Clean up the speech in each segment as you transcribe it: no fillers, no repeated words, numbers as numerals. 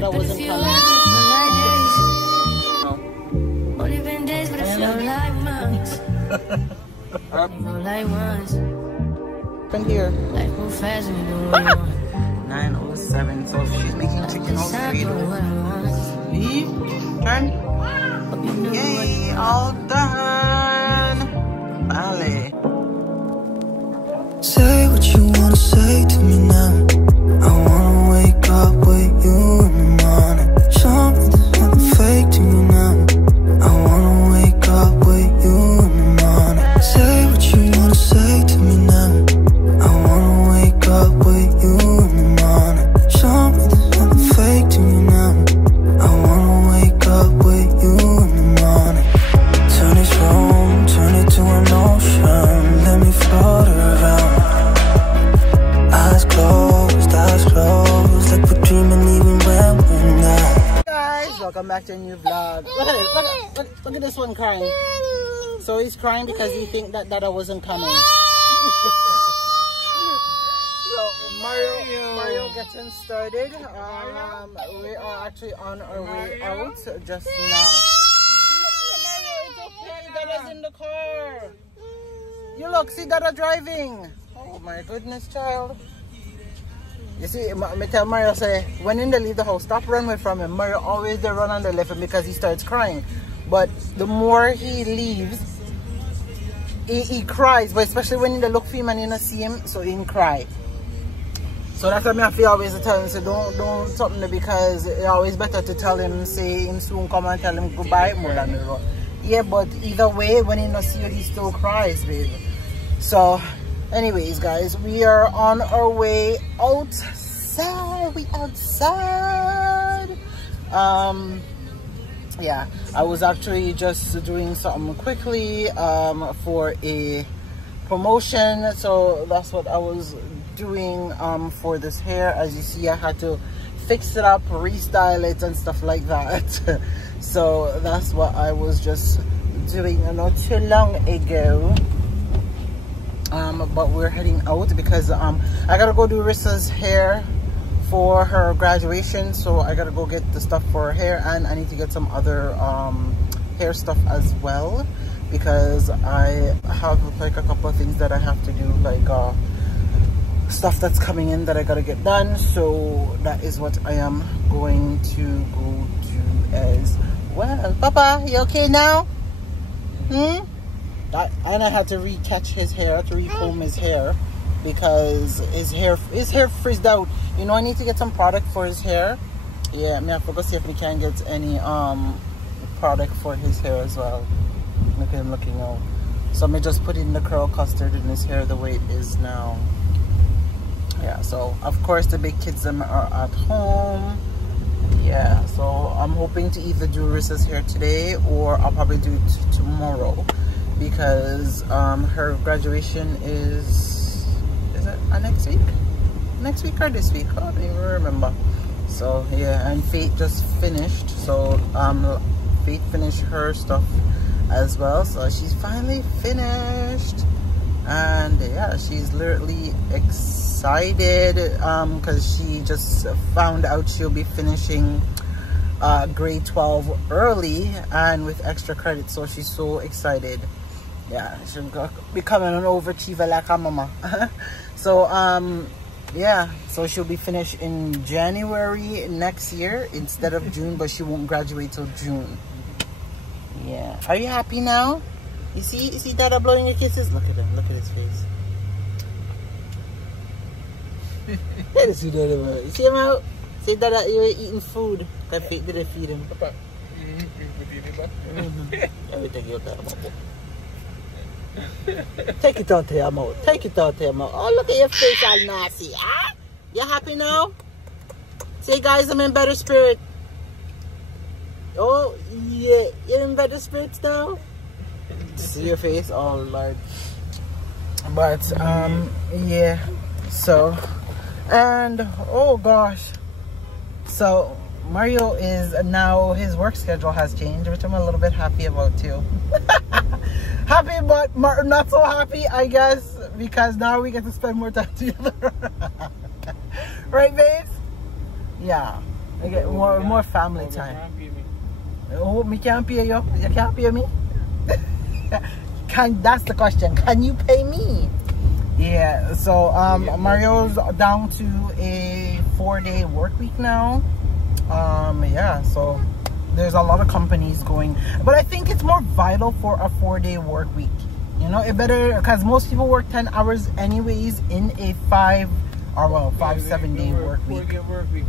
that I wasn't coming. From here. 9:07. So she's making chicken all straight. Leave. Turn. Yay! All done. Vale. Say what you wanna say to me now. I wanna wake up with you in the morning. Show me there's nothing fake to me now. I wanna wake up with you in the morning. Say what you wanna say to me now. I wanna wake up with you in the morning. Show me there's nothing fake to me now. I wanna wake up with you in the morning. Turn this room, turn it to an ocean. Let me float around. Eyes closed, like we're dreaming even when we're not. Guys, welcome back to a new vlog. Look at this one crying. So he's crying because he think that Dada wasn't coming. So Mario getting started. We are actually on our way out just now. Mario, it's okay. Dada's in the car. You look, see Dada driving. Oh my goodness, child. You see, me tell Mario, say, when in the leave the house, stop running away from him. Mario always they run on the left because he starts crying. But the more he leaves, he cries. But especially when you look for him and you don't see him, so he cry. So that's why I feel always to tell him, say, don't something because it's always better to tell him, say, him soon come and tell him goodbye more than the road. Yeah, but either way, when he not see it, he still cries, baby. So, anyways, guys, we are on our way outside. We outside. Yeah, I was actually just doing something quickly for a promotion. So that's what I was doing for this hair. As you see, I had to fix it up, restyle it and stuff like that. So that's what I was just doing not too long ago. But we're heading out because I gotta go do Rissa's hair for her graduation. So I gotta go get the stuff for her hair, and I need to get some other hair stuff as well because I have like a couple of things that I have to do, like stuff that's coming in that I gotta get done. So that is what I am going to go to as well. Papa, you okay now? And I had to recatch his hair, to recomb his hair because his hair frizzed out. You know, I need to get some product for his hair. Yeah, I forgot to see if we can get any product for his hair as well. Look at him looking out. So I just put in the curl custard in his hair the way it is now. Yeah, so of course the big kids them are at home. Yeah, so I'm hoping to either do Rissa's hair today or I'll probably do it tomorrow because her graduation is it next week? Next week or this week? I don't even remember. So yeah, and Faith just finished. So Faith finished her stuff as well. So she's finally finished. And yeah, she's literally excited because she just found out she'll be finishing grade 12 early and with extra credit. So she's so excited. Yeah, she'll be becoming an overachiever like her mama. So yeah, so she'll be finished in January next year instead of June, but she won't graduate till June. Yeah, are you happy now? You see Dada blowing your kisses? Look at him, look at his face. Let us see Dada. You see him out? Say Dada, you're eating food. Did I feed him? Papa, you feed me back? Let me take your time out. Take it out to your mouth. Take it out to your mouth. Oh, look at your face all nasty. Ah? You happy now? Say, guys, I'm in better spirit. Oh, yeah. You're in better spirits now? See your face? Oh, Lord. But, yeah. So, and, oh, gosh. So, Mario is now, his work schedule has changed, which I'm a little bit happy about, too. Happy, but not so happy, I guess, because now we get to spend more time together. Right, babes? Yeah. I get more family time. Oh, me can't pay you. You can't pay me. That's the question. Can you pay me? Yeah. So Mario's down to a 4-day work week now. Yeah. So there's a lot of companies going, but I think it's more vital for a 4-day work week. You know, it better, because most people work 10 hours anyways in a 7 day work week. 4-day work week,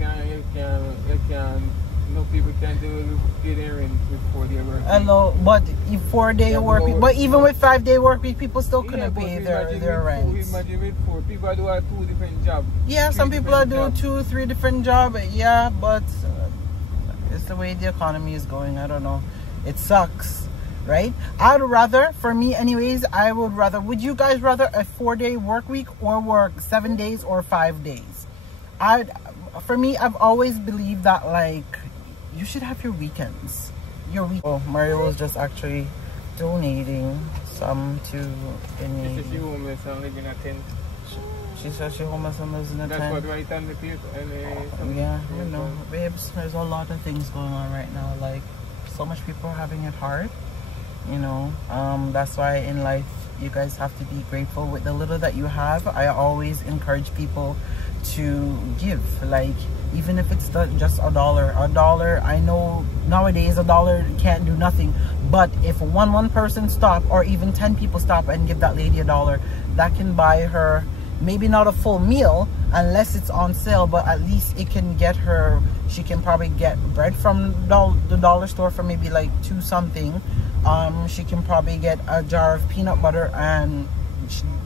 no people can get their rent with 4-day work week. Hello, but 4-day work week, but even with 5-day work week, people still couldn't pay their rent. Imagine with 4 people do 2 different jobs. Yeah, some people are doing 2, 3 different jobs. Yeah, but it's the way the economy is going. I don't know. It sucks, right? I'd rather, for me anyways, I would rather, would you guys rather a 4-day work week or work 7 days or 5 days? For me, I've always believed that, like, you should have your weekends. Oh, Mario was just actually donating some to any. She homeless and living in a tent. She said she homeless and lives in a tent. That's what right on the paper. Yeah, you know, babes, there's a lot of things going on right now. Like, so much people are having it hard. You know, that's why in life you guys have to be grateful with the little that you have. I always encourage people to give, like, even if it's just $1. $1, I know nowadays $1 can't do nothing, but if one person stop, or even 10 people stop and give that lady $1, that can buy her maybe not a full meal unless it's on sale, but at least it can get her, she can probably get bread from the dollar store for maybe like $2 something. She can probably get a jar of peanut butter, and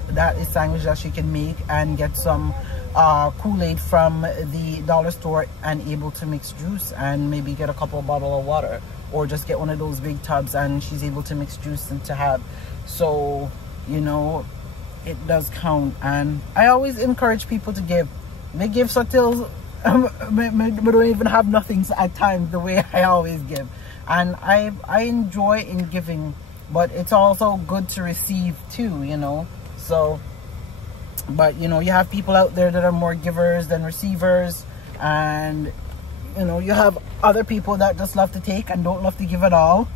that is sandwich that she can make, and get some Kool-Aid from the dollar store, and able to mix juice, and maybe get a couple of bottles of water, or just get one of those big tubs and she's able to mix juice and to have. So, you know, it does count. And I always encourage people to give. They give until we don't even have nothing at times, the way I always give. And I enjoy in giving, but it's also good to receive too, you know. So, but you know, you have people out there that are more givers than receivers, and you know, you have other people that just love to take and don't love to give at all.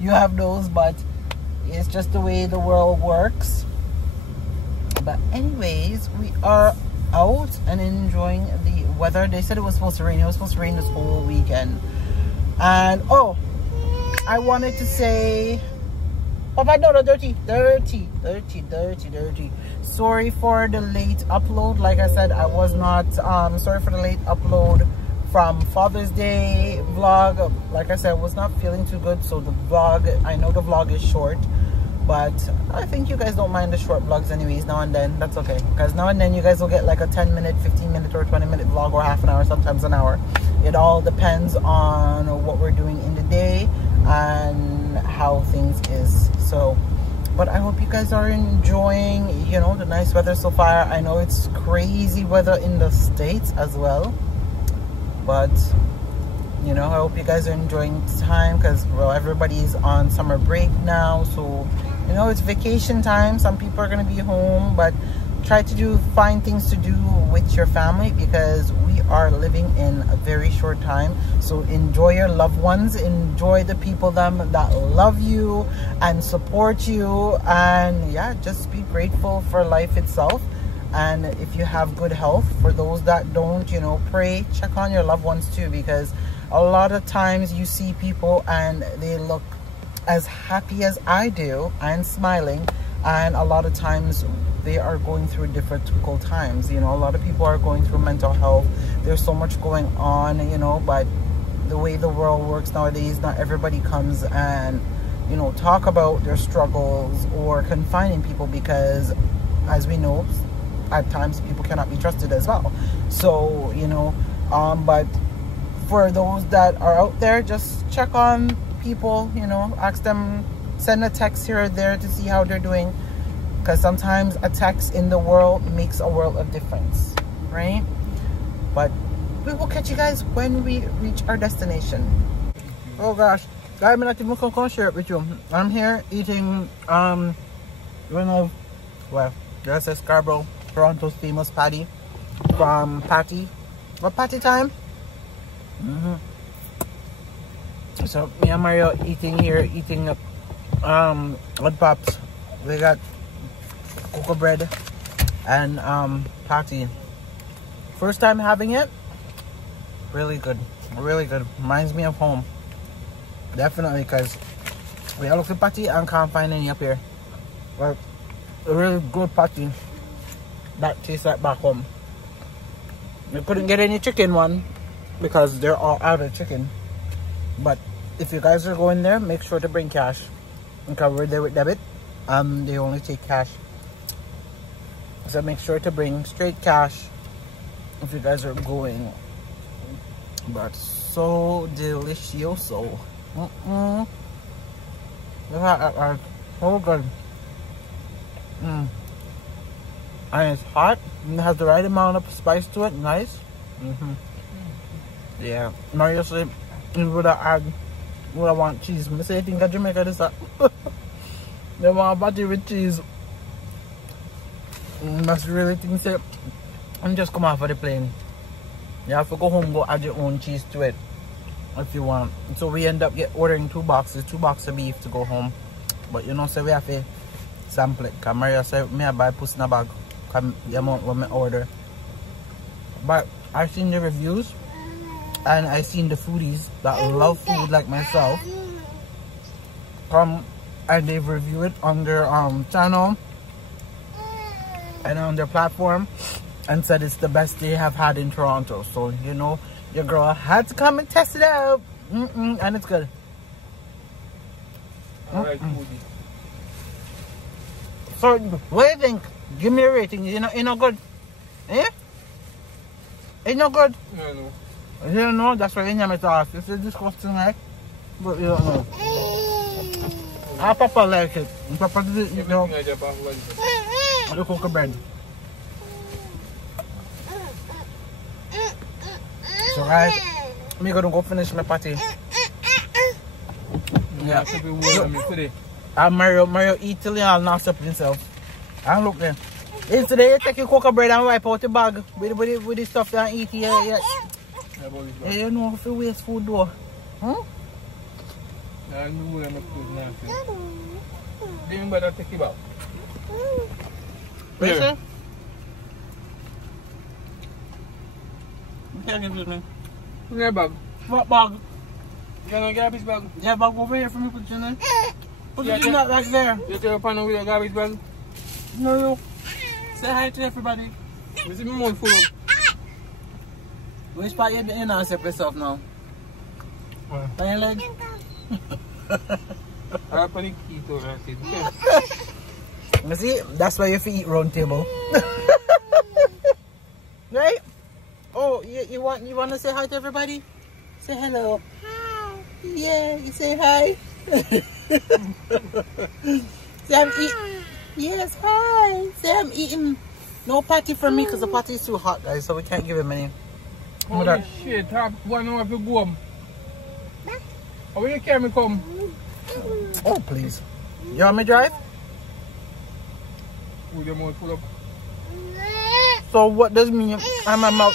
You have those, but it's just the way the world works. But anyways, we are out and enjoying the weather. They said it was supposed to rain. It was supposed to rain this whole weekend. And oh, I wanted to say, oh my daughter, dirty. Sorry for the late upload. Like I said, I was not sorry for the late upload from Father's Day vlog. Like I said, I was not feeling too good, so the vlog, I know the vlog is short, but I think you guys don't mind the short vlogs anyways. Now and then, that's okay, because now and then you guys will get like a 10-minute, 15-minute, or 20-minute vlog, or half an hour, sometimes an hour. It all depends on what we're doing in the day and how things is. So, but I hope you guys are enjoying, you know, the nice weather so far. I know it's crazy weather in the States as well, but you know, I hope you guys are enjoying this time, because well, everybody's on summer break now, so you know, it's vacation time. Some people are going to be home, but try to find things to do with your family, because we are living in a very short time. So enjoy your loved ones, enjoy the people that love you and support you, and yeah, just be grateful for life itself. And if you have good health, for those that don't, you know, pray, check on your loved ones too, because a lot of times you see people and they look as happy as I do and smiling, and a lot of times they are going through difficult times. You know, a lot of people are going through mental health. There's so much going on, you know, but the way the world works nowadays, not everybody comes and, you know, talk about their struggles or confining people, because as we know, at times people cannot be trusted as well. So, you know, but for those that are out there, just check on people, you know, ask them, send a text here or there to see how they're doing, because sometimes a text in the world makes a world of difference, right? But we will catch you guys when we reach our destination. Oh gosh, I'm not even gonna share it with you. I'm here eating one of, well, that's a Scarborough, Toronto's famous patty from Patty. What patty time? So me and Mario eating Odd Pops. We got cocoa bread and patty. First time having it. Really good. Really good. Reminds me of home. Definitely, because we are looking patty and can't find any up here. But a really good patty that tastes like back home. We couldn't get any chicken one because they're all out of chicken. But if you guys are going there, make sure to bring cash. Because we're there with debit. They only take cash. So make sure to bring straight cash if you guys are going. But so delicioso. Look at that, so good. And it's hot and it has the right amount of spice to it. Nice. Yeah. Mario said you would have want cheese. I say I think at Jamaica this they want a patty with cheese. Must really think so. And just come off of the plane. You have to go home, go add your own cheese to it if you want. So we end up ordering 2 boxes of beef to go home. But you know, so we have to sample it. Because Maria said, me I buy puss in a bag. Because the amount when I order. But I've seen the reviews. And I've seen the foodies that love food like myself. And they've reviewed it on their channel. And on their platform. And said it's the best they have had in Toronto. So, you know, your girl had to come and test it out. And it's good. Alright, foodie. So, what do you think? Give me a rating. You know good? Eh? Ain't no good? No. You don't know? That's why you never ask. This is disgusting, right? But you don't know. Our Papa like it. Papa did it, you know. The cocoa bread. So guys, I'm gonna go finish my patty. Yeah. Mario eat till he all knocked up himself. And look there. Yesterday you take your cocoa bread and wipe out the bag with the stuff that you eat here. Yeah, you know if you waste food though. I know I'm not food now. Didn't better take it back. What you say? Can't give it me. Put your bag. What bag? You got no garbage bag? Yeah, bag over here for me, put it in there. Put it in that right there. You take a pan with a garbage bag? No, you. Say hi to everybody. You see me more full up. Which part you in and separate yourself now? What? On your leg? I have put the key to it. You see, that's why you have to eat round table. Right? Oh, you want to say hi to everybody? Say hello. Hi. Yeah, you say hi. Say I'm eating. Yes, hi. Say I'm eating. No patty for me because the patty is too hot, guys, so we can't give him any. Holy shit, have 1 hour to go home. How will you carry me come? Oh, please. You want me to drive? With your mouth full up. So what does mean I'm my mouth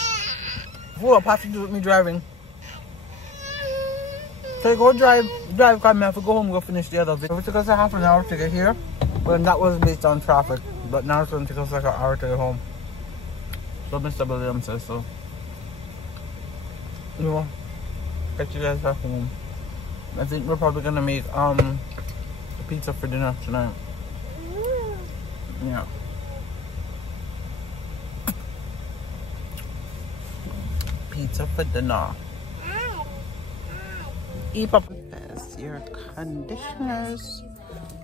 full of have to do with me driving? So go drive, come here, I have to go home, go finish the other video. It took us a half an hour to get here, but that was based on traffic. But now it's going to take us like an hour to get home. So Mr. Williams says so. You know, catch you guys at home. I think we're probably gonna make pizza for dinner tonight. Yeah. Pizza for dinner. Yes, your conditioners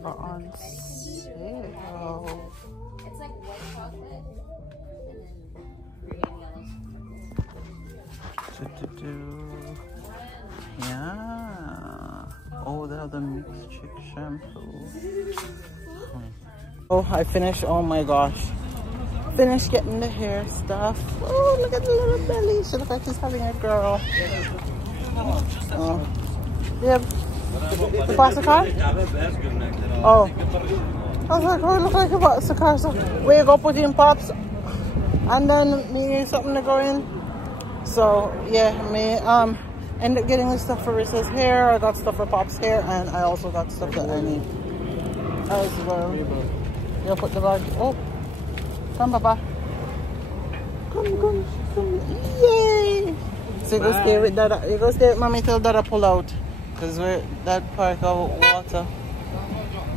are on sale. It's like white chocolate and then Yeah. Oh, they have the mixed chick shampoo. Oh, I finished. Oh my gosh. Finished getting the hair stuff. Oh, look at the little belly. She looks like she's having a girl. Oh. Yeah. The pasta car? Oh. I was like, oh, it looks like a pasta car. So we go put in pops. And then me something to go in. So yeah, me ended up getting the stuff for Rissa's hair. I got stuff for Pop's hair, and I also got stuff that I need as well. Yeah, put the bag. Oh, come, Papa. Come. Yay! So you go stay with Dada. You go stay with Mommy till Dada pull out, cause we're that park of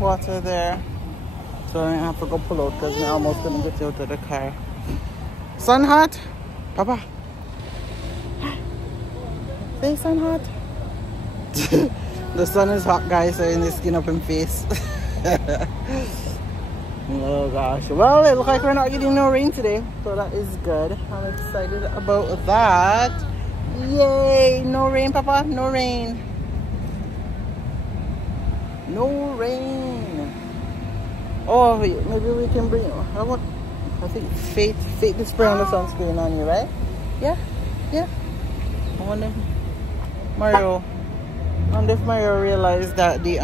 water there. So I have to go pull out because I almost couldn't get you out of the car. Sun hot, Papa. Say sun hot. The sun is hot, guys. So in the skin up in face. Oh gosh. Well, it looks like we're not getting no rain today, so that is good. I'm excited about that. Yay! No rain, Papa. No rain. No rain. Oh, maybe we can bring. I think Faith is spraying the sunscreen on you, right? Yeah. I wonder if Mario realized that the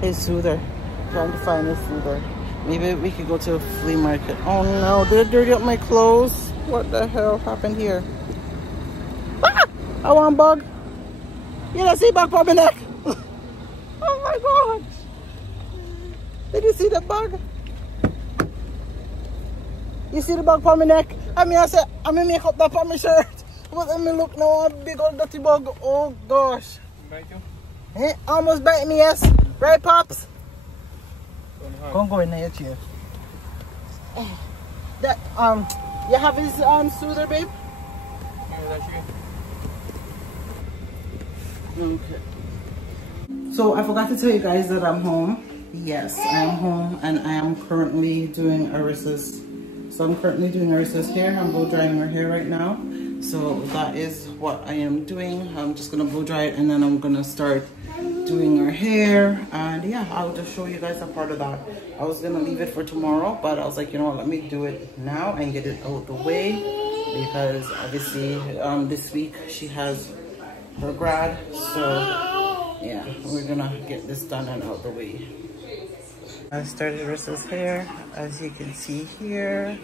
his soother. Trying to find his soother. Maybe we could go to a flea market. Oh no, did it dirty up my clothes? What the hell happened here? Ah! I want bug. You don't see bug for my neck. Oh my god. Did you see the bug? You see the bug for my neck? I said, I'm gonna make up that for my shirt. But let me look now, a big old dirty bug. Oh gosh. Bite you? Eh, almost bite me, yes. Right, Pops? Go in there, chair. That, you have his soother, babe? Okay. So I forgot to tell you guys that I'm home. Yes, I am home and I am currently doing Arissa's. So I'm currently doing Arissa's hair. I'm blow drying her hair right now. So that is what I am doing. I'm just gonna blow dry it and then I'm gonna start doing her hair. And yeah, I'll just show you guys a part of that. I was gonna leave it for tomorrow, but I was like, you know what, let me do it now and get it out the way, because obviously this week she has her grad. So yeah, we're gonna get this done and out the way. I started Rissa's hair. As you can see here,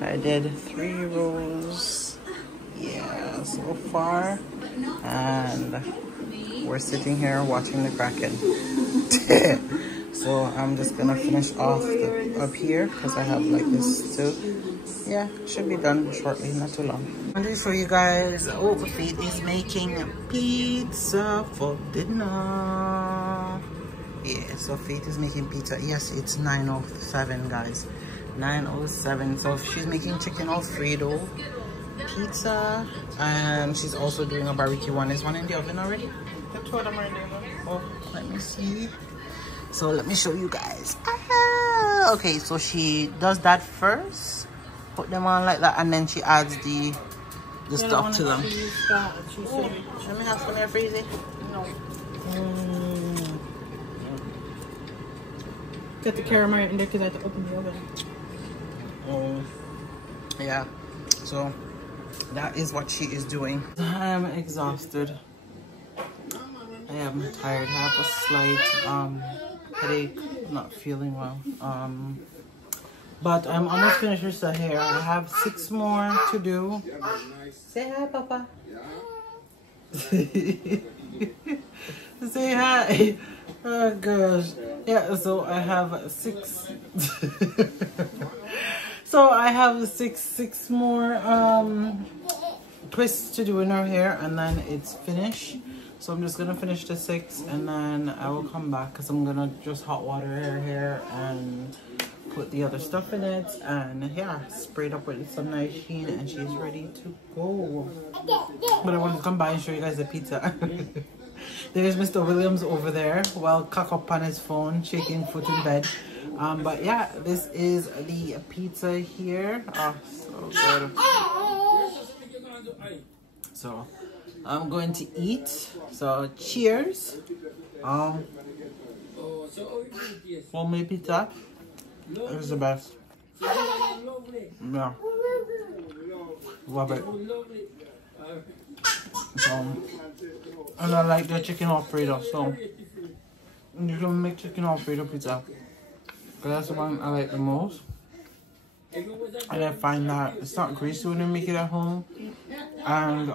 I did 3 rows, yeah, so far, and we're sitting here watching the Kraken. So I'm just gonna finish off up here because I have like this too. Yeah, should be done shortly, not too long. I'm going to show you guys. Oh, Faith is making pizza for dinner. Yeah, so Faith is making pizza. Yes, it's 9:07, guys. 9:07. So she's making chicken Alfredo pizza, and she's also doing a barbecue one. Is one in the oven already? The 2 of them are in the oven. Oh, let me see. So let me show you guys. Okay, so she does that first, put them on like that, and then she adds the stuff to them. Oh, let me have some air freezing. No. Got the caramel in there because I had to open the oven. Oh, yeah. So that is what she is doing. I am exhausted. I am tired. I have a slight headache. Not feeling well. But I'm almost finished with the hair. I have 6 more to do. Say hi, Papa. Say hi. Oh gosh. Yeah, so I have 6. So I have six more twists to do in her hair, and then it's finished. So I'm just gonna finish the 6 and then I will come back because I'm gonna just hot water her hair and put the other stuff in it, and yeah, spray it up with some nice sheen, and she's ready to go. But I wanted to come by and show you guys the pizza. There's Mr. Williams over there, well, cock up on his phone, shaking foot in bed. But yeah, this is the pizza here. Oh, so good. So I'm going to eat. So cheers. Homemade pizza. It's the best. Yeah. Love it. And I like the chicken Alfredo, so you can make chicken Alfredo pizza. But that's the one I like the most. And I find that it's not greasy when I make it at home. And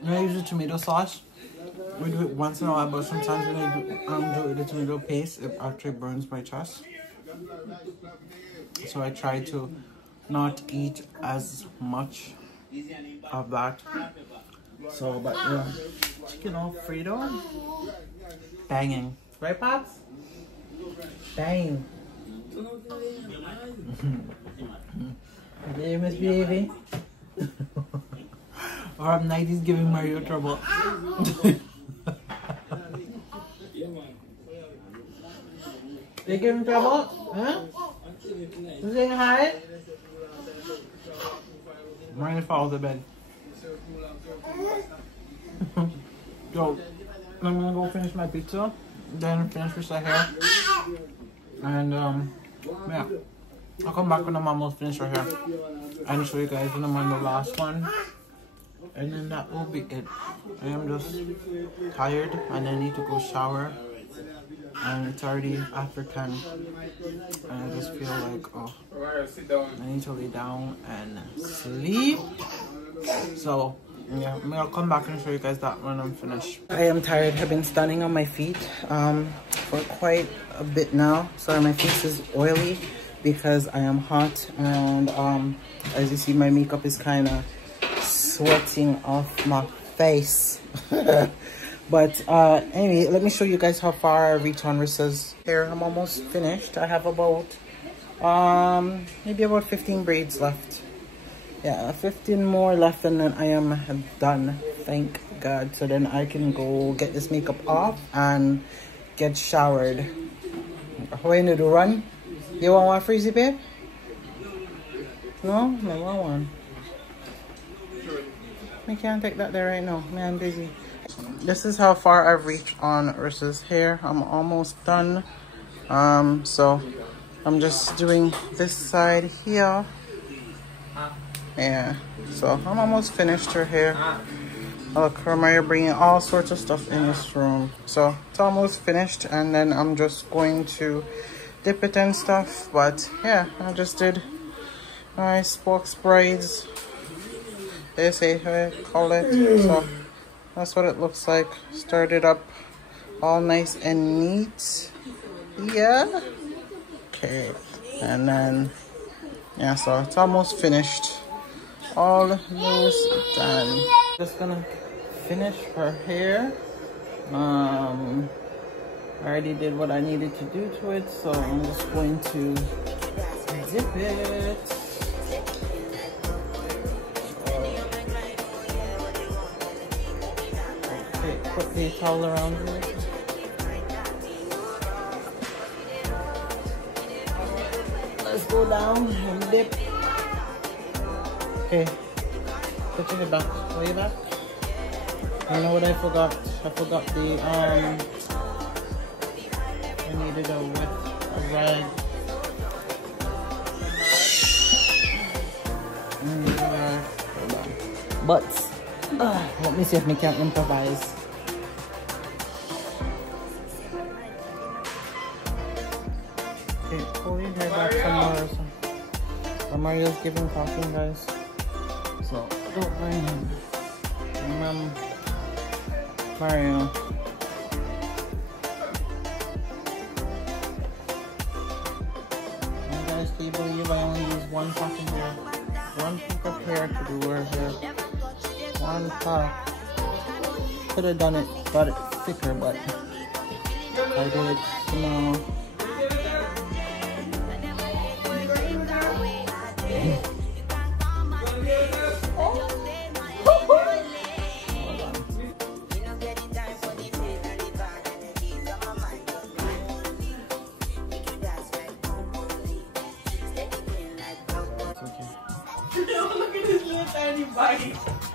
when I use the tomato sauce, we do it once in a while, but sometimes when I do it with the tomato paste, it actually burns my chest. So I try to not eat as much of that. So, but yeah, chicken Alfredo, banging, right, Pops? Bang. Hey, Miss Baby. Or night is giving Mario trouble. They give him trouble? Huh? You saying hi? Mario fall to bed. So, I'm gonna go finish my pizza, then finish with the hair. And yeah, I'll come back when I'm almost finished her hair and show you guys when I'm on the last one. And then that will be it. I am just tired and I need to go shower. And it's already after 10. And I just feel like, oh, I need to lay down and sleep. So, yeah, I'll come back and show you guys that when I'm finished. I am tired. I've been standing on my feet for quite a bit now. Sorry, my face is oily because I am hot. And as you see, my makeup is kind of sweating off my face. But anyway, let me show you guys how far I reach on Rissa's hair. I'm almost finished. I have about maybe about 15 braids left. Yeah, 15 more left and then I am done, thank God. So then I can go get this makeup off and get showered. How are you gonna do, run? You want one freezy, babe? No? I want one. I can't take that there right now. Man, I'm busy. This is how far I've reached on Rissa's hair. I'm almost done. So I'm just doing this side here. Yeah, so I'm almost finished her hair. Look, Mario bringing all sorts of stuff in this room. So it's almost finished, and then I'm just going to dip it and stuff. But yeah, I just did my box braids. They say how I call it. So that's what it looks like. Started up all nice and neat. Yeah. Okay, and then yeah, so it's almost finished. Almost done. Just gonna finish her hair. I already did what I needed to do to it, so I'm just going to dip it. Okay, put the towel around it. Let's go down and dip. Okay, put it back, way back. You know what I forgot? I forgot the, I needed a rag. Hold on. But, let me see if I can improvise. Okay, pull your hair back some more. Mario's giving talking, guys. So, don't mind him. Mario. And guys, can you believe I only use one fucking hair? One pack of hair to do her hair. One pack. Could have done it, got it thicker, but I did it small.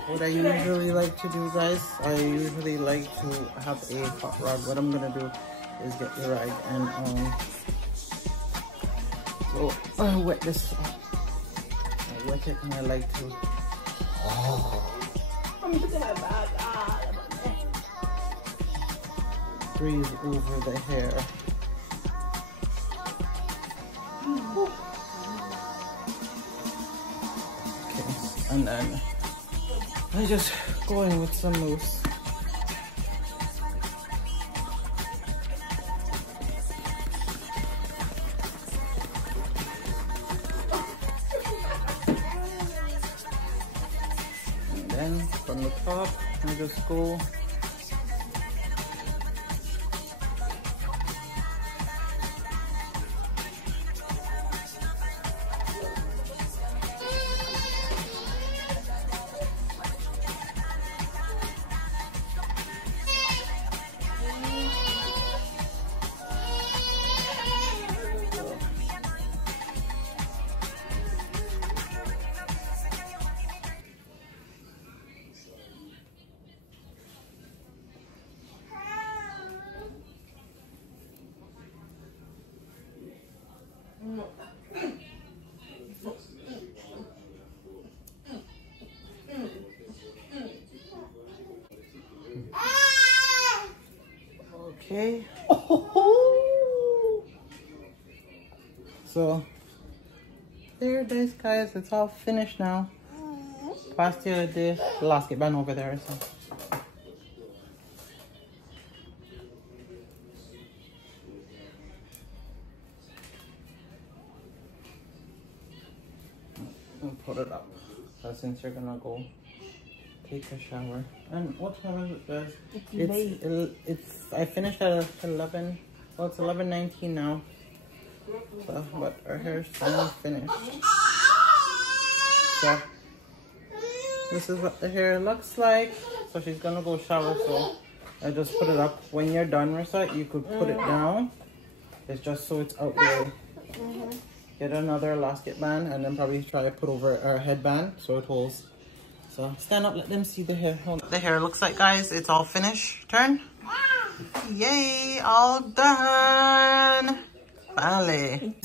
What I usually like to do, guys, I usually like to have a hot rag. What I'm gonna do is get the rag and so wet this. I wet it and I like to. Breathe over the hair. And then I just go in with some mousse. And then from the top, I just go okay. So there it is, guys. It's all finished now. Pastille de lasket band over there. So I'll put it up. So since you're gonna go take a shower. And what time is it, guys? It's I finished at 11. Well, it's 11:19 now. So, but our hair's almost finished. So this is what the hair looks like. So she's gonna go shower. So I just put it up. When you're done, Marissa, you could put it down. It's just so it's out there. Get another lasket band and then probably try to put over a headband so it holds. So stand up, let them see the hair. The hair looks like, guys, it's all finished. Turn. Yay, all done. Finally.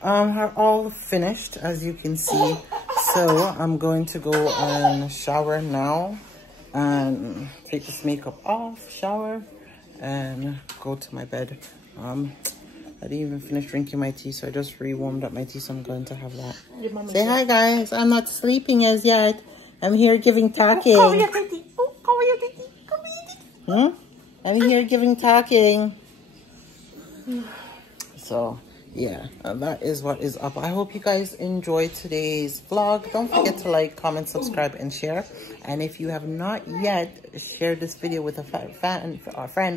Are all finished, as you can see. So I'm going to go and shower now and take this makeup off, shower, and go to my bed. I didn't even finish drinking my tea, so I just re-warmed up my tea, so I'm going to have that. Say hi, guys. I'm not sleeping as yet. I'm here giving talking. I'm here giving talking. So, yeah, that is what is up. I hope you guys enjoyed today's vlog. Don't forget to like, comment, subscribe, and share. And if you have not yet shared this video with a friend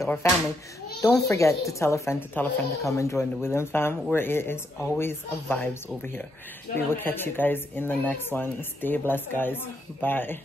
or family, don't forget to tell a friend to come and join the Williams fam, where it is always a vibes over here. We will catch you guys in the next one. Stay blessed, guys. Bye.